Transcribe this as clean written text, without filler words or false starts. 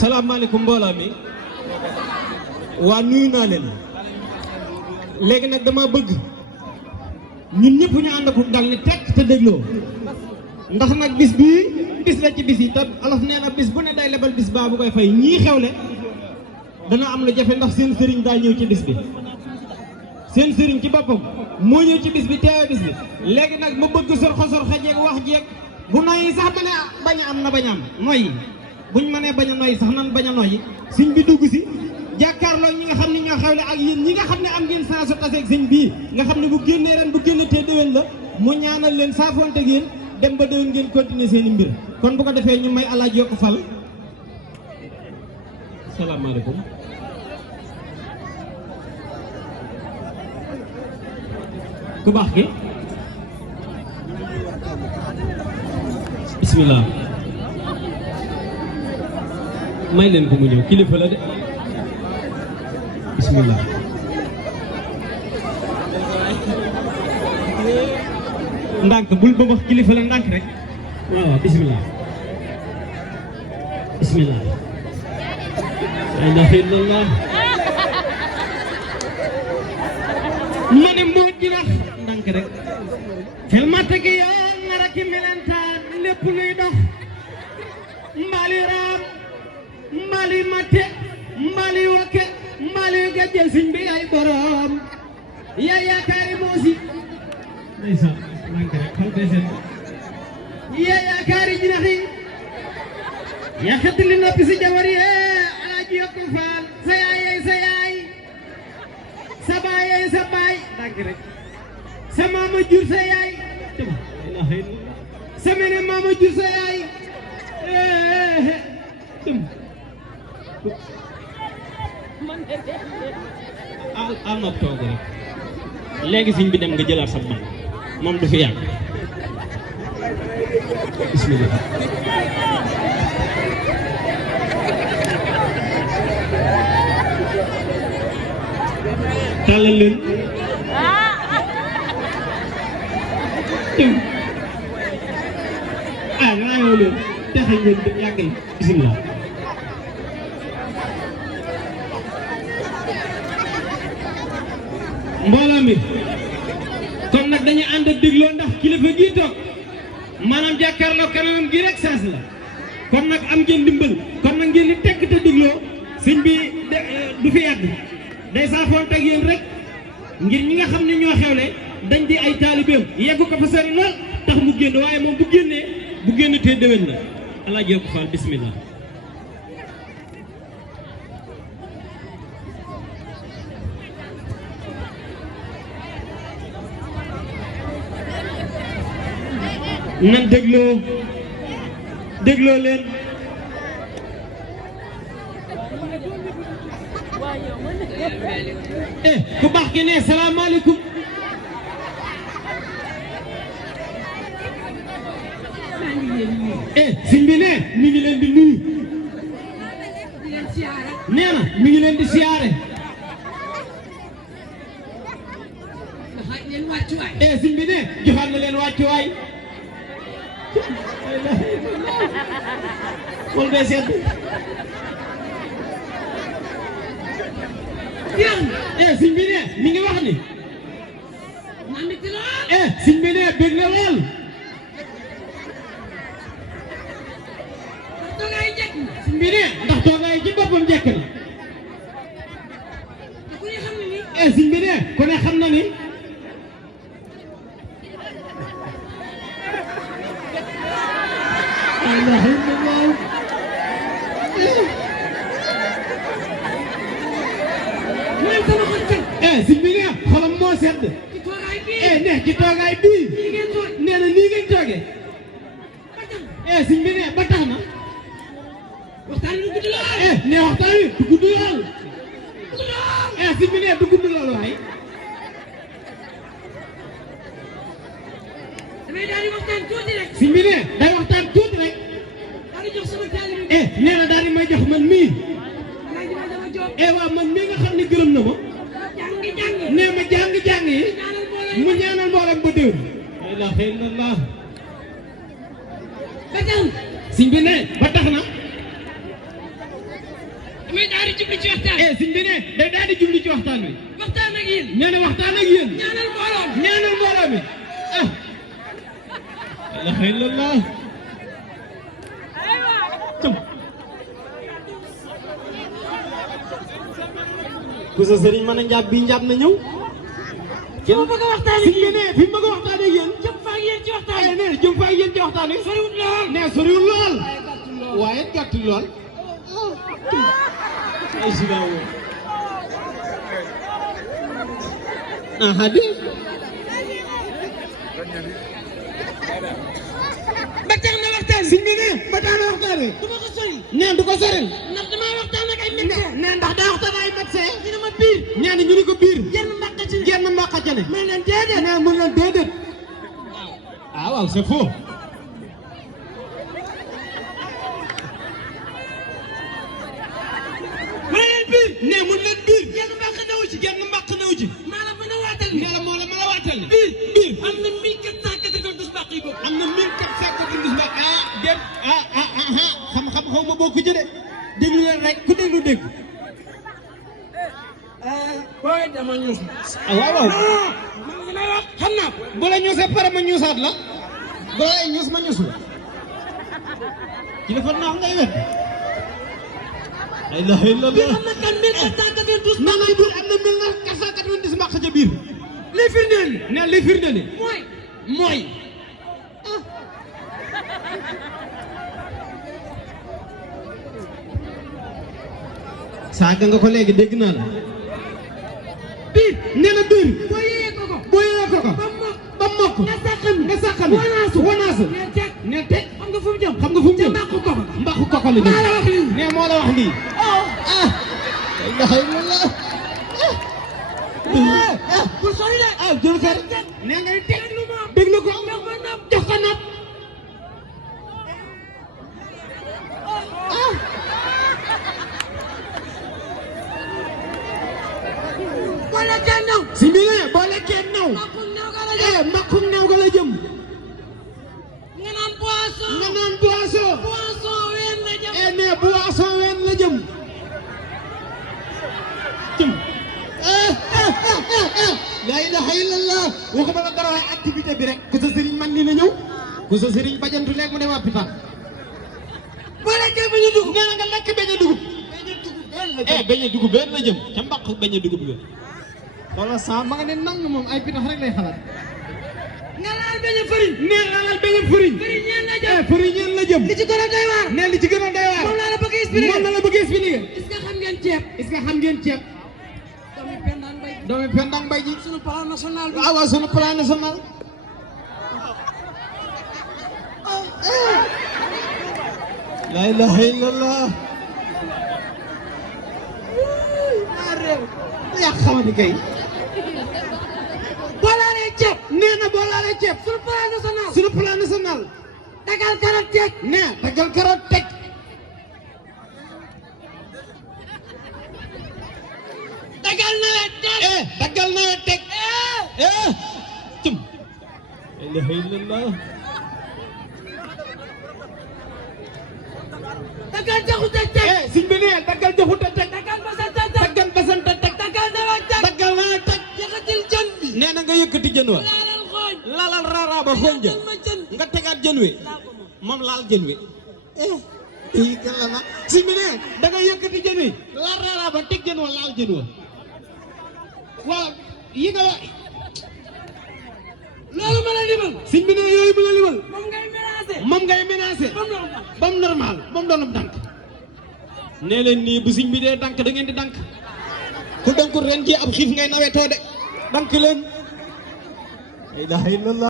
salaamaaleykum mbooloo mi waa nuyu naa leen léegi nag dama bëgg ñun ñëpp ñu ànd ak dal ni tekk te dégloo ndax nag bis bii bis la ci bis yi te olof nee na bis bu ne day lebal bis baa bu koy fay ñii xewle dana am lu jafe ndax seen sëriñ daa ñëw ci bis bi seen sëriñ ci boppam moo ñëw ci bis bi teewe bis bi léegi nag ma bëgg sor xajeeg wax jeeg bu noyyi sax ma ne bañ a am na bañ a am noyyi buñ mënee bañ a noyyi sax nan bañ a noyyi sëñ bi dugg si jàkkaarloo ñi nga xam ne ñoo xewle ak yéen ñi nga xam ne am ngeen saa su taseeg sëñ bii nga xam ne bu génnee ren bu génne tee déwén la mu ñaanal leen saafonte ngeen dem ba déwén ngeen continuer seen i mbir kon bu ko defee ñu may alaaj yokk fal salaamaaleykum ku baax ki bismillah may leen ko mu ñëw kilifa la de bismillah ndànk bul ba wax kilifa la ndànk rek waaw bismillah bismillah la ilaha illallah ma ne mboot ji nax ndànk rek fel matta gi yoo ngara ki melentaan lépp luy dox mbali raam mbali matte mbali wakke mbali gajjel siñ bi ay borom yaa yaakaari moosi ndeysaan ndànk rek xol bee seen yaa yaakaari jinaxi yaa xettali noppi si jawar yee alaaji yokku faal sa yaay sa yaay sa baay sa baay ndànk rek sa maama jur sa yaay sa mene maama jur sa yaay al nopp toog rek léegi siñ bi dem nga jëlaat sa man moom du fi yàgg bismillah tàllal leen nga yow leen texe ngeen yàggal bismillah mbooloo mi kon nag dañuy ànd ak dégloo ndax kilifa gii toog maanaam jàkkaarloo kanamam gi rek saas la kon nag am ngeen dimbal kon nag ngeen di tekk te dégloo sëñ bi du fi yàgg day saafoonte ak yéen rek ngir ñi nga xam ne ñoo xewle dañ di ay taalibeem yeggu ko fa sori lool tax mu génn waaye moom bu génn te déwén la Alaaji Yokku Faal bismillah nan dégloo leen ku baax ki ne salaamaaleykum sëñ bi ne mi ngi leen di nuyu nee na mi ngi leen di siyaare sëñ bi ne joxaat na leen wàccuwaay xool bee sedd sëñ bi ne mi ngi wax ni sëñ bi ne bëgg na lool sëñ bi ne ndax toogaay ci boppam jekk na sëñ bi ne ku ne xam na ni sëñ bi ne xolam moo sedd ne ci toogaay bii nee na nii ngeen toogee sëñ bi ne ba tax na waxtaan wi du gudd lool ne waxtaan wi du gudd lool sëñ bi ne du gudd lool waay sëñ bi ne day waxtaan tuuti rek nee na daal di may jox man mii waaw man mii nga xam ne gërëm na ma nee ma jàng yi mu ñaanal mboolem ba déwén la ilaha illallah sëñ bi ne ba tax na daal di jubli ci waxtaan. sëñ bi ne day daal di jubli ci waxtaan wi. waxtaan ak yéen. nee na waxtaan ak yéen. ñaanal mbooloo mi. ñaanal mbooloo mi. la ilaha illallah. ku sa sëriñ mën a njàpp bi njàpp na ñëw. fi mu bëgg a waxtaan ak sëñ bi yéen. ne fi mu bëgg a waxtaan ak yéen. jëm fa ak yéen ci waxtaan wi. nee na jëm fa ak yéen ci waxtaan wi. soriwul lool. nee soriwul lool. waaye gàttul lool. ay si daaw. di. ba tax na waxtaan wi. sëñ bi ne ba tax na waxtaan wi. du ma ko sori. nee du ko soril. ndax damaa waxtaan ak ay médecin. nee ndax daa waxtaan ay médecin. ñu ne ma biir. nee na ñu ni ko biir. genn mbàq ci ne. genn mbàq ci ne. ma ne leen déedéet. nee mun leen déedéet. waaw c'est faux. ma ne leen biir. nee mun leen biir. genn mbàq newu ci. genn mbàq newu ci. maa la mën a waatal ni. nee na moo la mën a waatal. biir. biir. am na 1492 mbàq yu bokk. am na 1492 mbàq. déet xam-xam xaw ma bokku ci de. déglu leen rek ku déglu dégg. booy dama ñuus. waaw waaw. man li may wax xam naa ko. bu la ñuusee pare ma ñuusaat la. bu la ñuus ma ñuus la. ci dafa naax ngay wet. la ilaha illallah. am na kan 1492 nee na biir am na 1490 mbàq ca biir. lii firndeel nee li firnde ni mooy. saaga nga ko léegi dégg naa la. biir. nee na biir. boo yee ko ko. boo yee ko ko. ba mokk. nga sàqami. nga sàqami. wanaasu. nee teg. nee teg. xam nga fu mu jëm. xam nga fu mu jëm. mbàqu koko. mbàqu koko la jëm. maa la wax lii. nee moo la wax lii. la ilaha illallah. bul sori de. jël kër. nee ngay teg. déglu ko. jox ko nopp. boole kenn naw. si bi ne boole kenn naw. mbàqu naw ga la jëm. mbàqum naw ga la jëm. nga naan boisson. nga naan boisson. boisson ween la jëm. mais boisson ween la jëm. jëm. la ilaha illallah. waxuma la dara waaye activité bi rek. ku sa sëriñ man ni na ñëw. ku sa sëriñ bajantu léegi mu dem hôpital. boole kenn bañ a dugg. nee na nga lekk beñ a dugub. beñ a dugub benn la jëm. ca mbaq beñ a dugub ga. wala sa ma nga ne nang moom ay pitax rek lay xalaat. nga laal bañ a fëriñ. nee nga laal beñ a fëriñ. fëriñ ñeen la jëm. fëriñ ñeen la jëm. li ci gën a doy waar. nee li ci gën a doy waar. moom laa la bëgg a expliquer. moom la bëgg a expliquer. est-ce que xam ngeen ceeb. est-ce que xam ngeen ceeb. doomi Pendang Mbay. doomi Pendang Mbay ji. sunu plan national bi. waaw waaw sunu plan national. la ilaha illallah. yaa xamante kay. boo laalee ceeb. nee na boo laalee ceeb. sunu plan national. sunu plan national. dagal karoot teg. nee dagal karoot teg. dagal nawet teg. dagal nawet teg. cëm. la ilaha illallah. dagal jaxute teg. siñ bi nee dagal jaxute teg. dagal basante teg. dagal basante teg. dagal nawet teg. dagal nawet teg. yëkkatil jën bi. nee na nga yëkkati jën wa. laalal xooñ. laalal raaraa ba xooñ ja. ma jën. nga tegaat jën wi. moom laal jën wi. ii gën la siñ bi nee da nga yëkkati jën wi. laal raaraa ba teg jën wa laal jën wa. waaw yi nga wax. loolu ma la limal. siñ bi nee yooyu mu la limal. moom ngay menacé. moom ngay menacé. ba mu normal ba mu doon dànk. nee leen nii bu siñ bi dee dànk da ngeen di dànk. ku dànkul ren ji ab xiif ngay nawetoo de. dànk leen. la ilaha illallah.